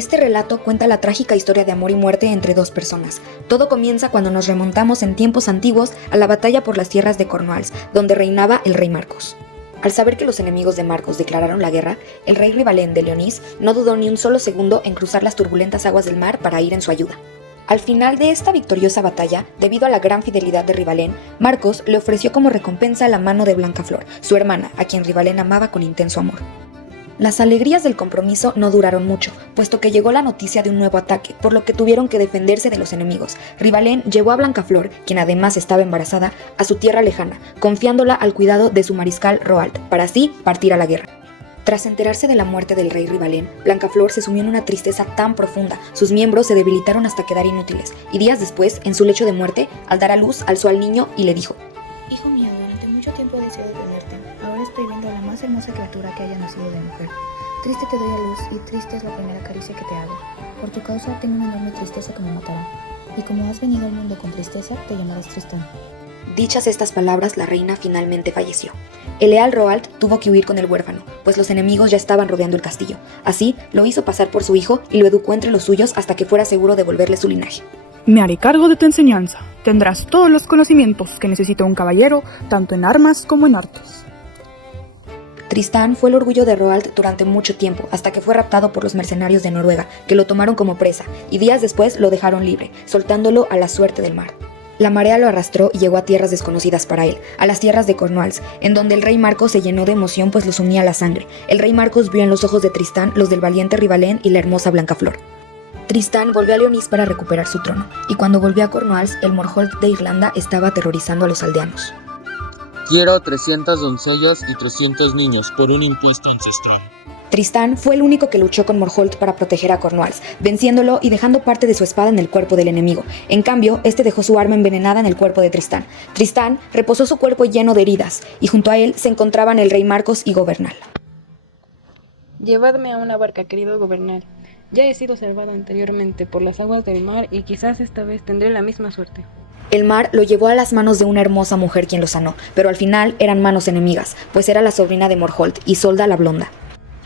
Este relato cuenta la trágica historia de amor y muerte entre dos personas. Todo comienza cuando nos remontamos en tiempos antiguos a la batalla por las tierras de Cornwalls, donde reinaba el rey Marcos. Al saber que los enemigos de Marcos declararon la guerra, el rey Rivalén de Leonís no dudó ni un solo segundo en cruzar las turbulentas aguas del mar para ir en su ayuda. Al final de esta victoriosa batalla, debido a la gran fidelidad de Rivalén, Marcos le ofreció como recompensa la mano de Blancaflor, su hermana, a quien Rivalén amaba con intenso amor. Las alegrías del compromiso no duraron mucho, puesto que llegó la noticia de un nuevo ataque, por lo que tuvieron que defenderse de los enemigos. Rivalén llevó a Blancaflor, quien además estaba embarazada, a su tierra lejana, confiándola al cuidado de su mariscal Roald, para así partir a la guerra. Tras enterarse de la muerte del rey Rivalén, Blancaflor se sumió en una tristeza tan profunda, sus miembros se debilitaron hasta quedar inútiles, y días después, en su lecho de muerte, al dar a luz, alzó al niño y le dijo: Hijo mío, durante mucho tiempo he deseado tenerte. Ahora estoy viendo a la más hermosa criatura que haya nacido de mujer. Triste te doy a luz y triste es la primera caricia que te hago. Por tu causa tengo una enorme tristeza que me matará. Y como has venido al mundo con tristeza, te llamarás Tristán. Dichas estas palabras, la reina finalmente falleció. El leal Roald tuvo que huir con el huérfano, pues los enemigos ya estaban rodeando el castillo. Así, lo hizo pasar por su hijo y lo educó entre los suyos hasta que fuera seguro de devolverle su linaje. Me haré cargo de tu enseñanza. Tendrás todos los conocimientos que necesita un caballero, tanto en armas como en artes. Tristán fue el orgullo de Roald durante mucho tiempo, hasta que fue raptado por los mercenarios de Noruega, que lo tomaron como presa, y días después lo dejaron libre, soltándolo a la suerte del mar. La marea lo arrastró y llegó a tierras desconocidas para él, a las tierras de Cornwalls, en donde el rey Marcos se llenó de emoción pues los unía la sangre. El rey Marcos vio en los ojos de Tristán los del valiente Rivalén y la hermosa Blancaflor. Tristán volvió a Leonís para recuperar su trono, y cuando volvió a Cornwalls, el Morholt de Irlanda estaba aterrorizando a los aldeanos. Quiero 300 doncellas y 300 niños por un impuesto ancestral. Tristán fue el único que luchó con Morholt para proteger a Cornwalls, venciéndolo y dejando parte de su espada en el cuerpo del enemigo. En cambio, este dejó su arma envenenada en el cuerpo de Tristán. Tristán reposó su cuerpo lleno de heridas, y junto a él se encontraban el rey Marcos y Governal. Llevadme a una barca, querido Governal. Ya he sido salvado anteriormente por las aguas del mar y quizás esta vez tendré la misma suerte. El mar lo llevó a las manos de una hermosa mujer quien lo sanó, pero al final eran manos enemigas, pues era la sobrina de Morholt, Isolda la Blonda.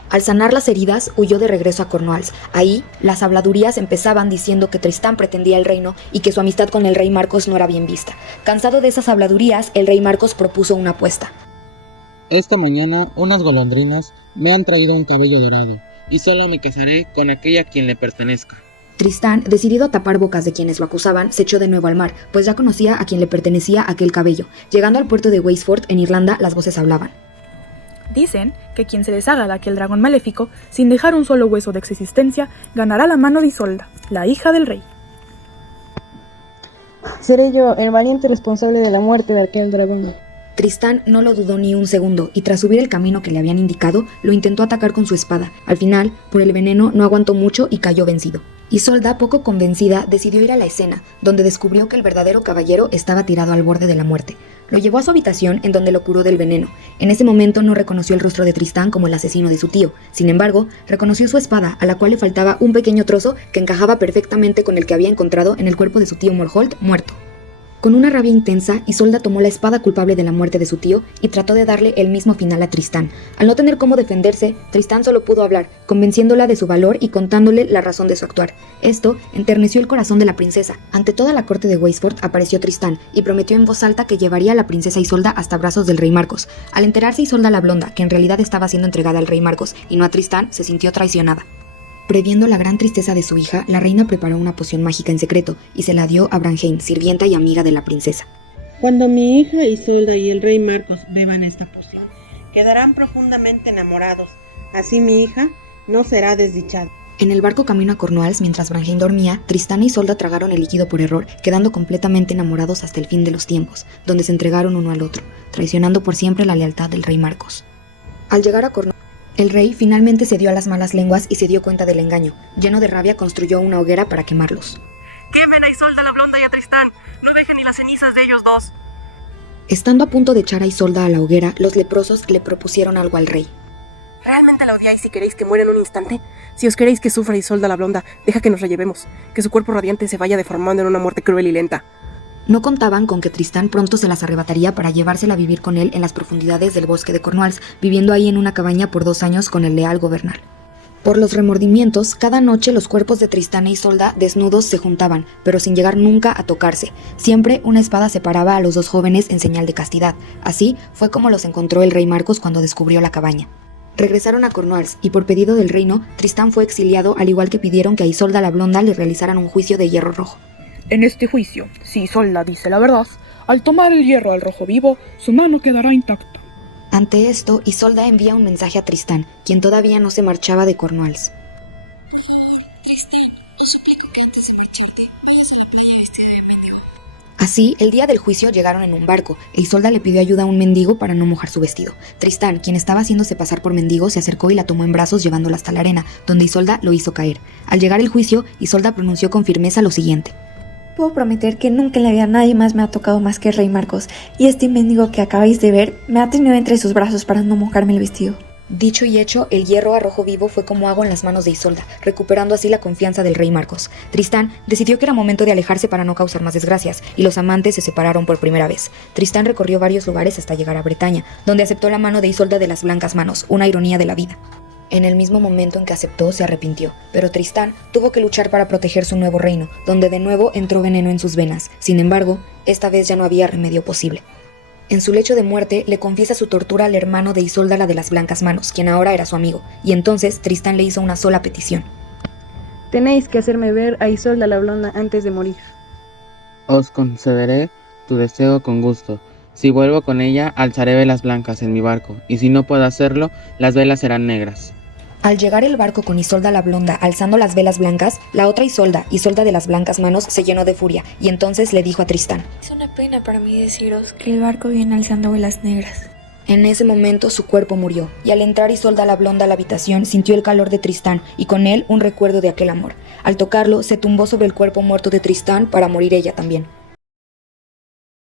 Al sanar las heridas, huyó de regreso a Cornwalls. Ahí, las habladurías empezaban diciendo que Tristán pretendía el reino y que su amistad con el rey Marcos no era bien vista. Cansado de esas habladurías, el rey Marcos propuso una apuesta. Esta mañana unas golondrinas me han traído un cabello dorado, y solo me casaré con aquella a quien le pertenezca. Tristán, decidido a tapar bocas de quienes lo acusaban, se echó de nuevo al mar, pues ya conocía a quien le pertenecía aquel cabello. Llegando al puerto de Weisford, en Irlanda, las voces hablaban. Dicen que quien se deshaga de aquel dragón maléfico, sin dejar un solo hueso de existencia, ganará la mano de Isolda, la hija del rey. Seré yo el valiente responsable de la muerte de aquel dragón. Tristán no lo dudó ni un segundo, y tras subir el camino que le habían indicado, lo intentó atacar con su espada. Al final, por el veneno, no aguantó mucho y cayó vencido. Isolda, poco convencida, decidió ir a la escena, donde descubrió que el verdadero caballero estaba tirado al borde de la muerte. Lo llevó a su habitación, en donde lo curó del veneno. En ese momento no reconoció el rostro de Tristán como el asesino de su tío. Sin embargo, reconoció su espada, a la cual le faltaba un pequeño trozo que encajaba perfectamente con el que había encontrado en el cuerpo de su tío Morholt muerto. Con una rabia intensa, Isolda tomó la espada culpable de la muerte de su tío y trató de darle el mismo final a Tristán. Al no tener cómo defenderse, Tristán solo pudo hablar, convenciéndola de su valor y contándole la razón de su actuar. Esto enterneció el corazón de la princesa. Ante toda la corte de Weisford apareció Tristán y prometió en voz alta que llevaría a la princesa Isolda hasta brazos del rey Marcos. Al enterarse Isolda la Blonda, que en realidad estaba siendo entregada al rey Marcos y no a Tristán, se sintió traicionada. Previendo la gran tristeza de su hija, la reina preparó una poción mágica en secreto y se la dio a Branheim, sirvienta y amiga de la princesa. Cuando mi hija Isolda y el rey Marcos beban esta poción, quedarán profundamente enamorados. Así mi hija no será desdichada. En el barco camino a Cornwalls, mientras Branheim dormía, Tristán y Isolda tragaron el líquido por error, quedando completamente enamorados hasta el fin de los tiempos, donde se entregaron uno al otro, traicionando por siempre la lealtad del rey Marcos. Al llegar a Cornwalls, el rey finalmente cedió a las malas lenguas y se dio cuenta del engaño. Lleno de rabia, construyó una hoguera para quemarlos. ¡Quemen a Isolda la Blonda y a Tristán! ¡No dejen ni las cenizas de ellos dos! Estando a punto de echar a Isolda a la hoguera, los leprosos le propusieron algo al rey. ¿Realmente la odiáis si queréis que muera en un instante? Si os queréis que sufra Isolda la Blonda, deja que nos la llevemos, que su cuerpo radiante se vaya deformando en una muerte cruel y lenta. No contaban con que Tristán pronto se las arrebataría para llevársela a vivir con él en las profundidades del bosque de Cornwalls, viviendo ahí en una cabaña por 2 años con el leal Governal. Por los remordimientos, cada noche los cuerpos de Tristán e Isolda desnudos se juntaban, pero sin llegar nunca a tocarse. Siempre una espada separaba a los dos jóvenes en señal de castidad. Así fue como los encontró el rey Marcos cuando descubrió la cabaña. Regresaron a Cornualles y por pedido del reino, Tristán fue exiliado, al igual que pidieron que a Isolda la Blonda le realizaran un juicio de hierro rojo. En este juicio, si Isolda dice la verdad, al tomar el hierro al rojo vivo, su mano quedará intacta. Ante esto, Isolda envía un mensaje a Tristán, quien todavía no se marchaba de Cornualles. Así, el día del juicio llegaron en un barco, e Isolda le pidió ayuda a un mendigo para no mojar su vestido. Tristán, quien estaba haciéndose pasar por mendigo, se acercó y la tomó en brazos llevándola hasta la arena, donde Isolda lo hizo caer. Al llegar el juicio, Isolda pronunció con firmeza lo siguiente. Puedo prometer que nunca en la vida nadie más me ha tocado más que el rey Marcos, y este mendigo que acabáis de ver me ha tenido entre sus brazos para no mojarme el vestido. Dicho y hecho, el hierro a rojo vivo fue como agua en las manos de Isolda, recuperando así la confianza del rey Marcos. Tristán decidió que era momento de alejarse para no causar más desgracias, y los amantes se separaron por primera vez. Tristán recorrió varios lugares hasta llegar a Bretaña, donde aceptó la mano de Isolda de las blancas manos, una ironía de la vida. En el mismo momento en que aceptó, se arrepintió, pero Tristán tuvo que luchar para proteger su nuevo reino, donde de nuevo entró veneno en sus venas. Sin embargo, esta vez ya no había remedio posible. En su lecho de muerte, le confiesa su tortura al hermano de Isolda, la de las blancas manos, quien ahora era su amigo, y entonces Tristán le hizo una sola petición. Tenéis que hacerme ver a Isolda la Blonda antes de morir. Os concederé tu deseo con gusto. Si vuelvo con ella, alzaré velas blancas en mi barco, y si no puedo hacerlo, las velas serán negras. Al llegar el barco con Isolda la Blonda alzando las velas blancas, la otra Isolda de las blancas manos, se llenó de furia, y entonces le dijo a Tristán. Es una pena para mí deciros que el barco viene alzando velas negras. En ese momento su cuerpo murió, y al entrar Isolda la Blonda a la habitación sintió el calor de Tristán, y con él un recuerdo de aquel amor. Al tocarlo, se tumbó sobre el cuerpo muerto de Tristán para morir ella también.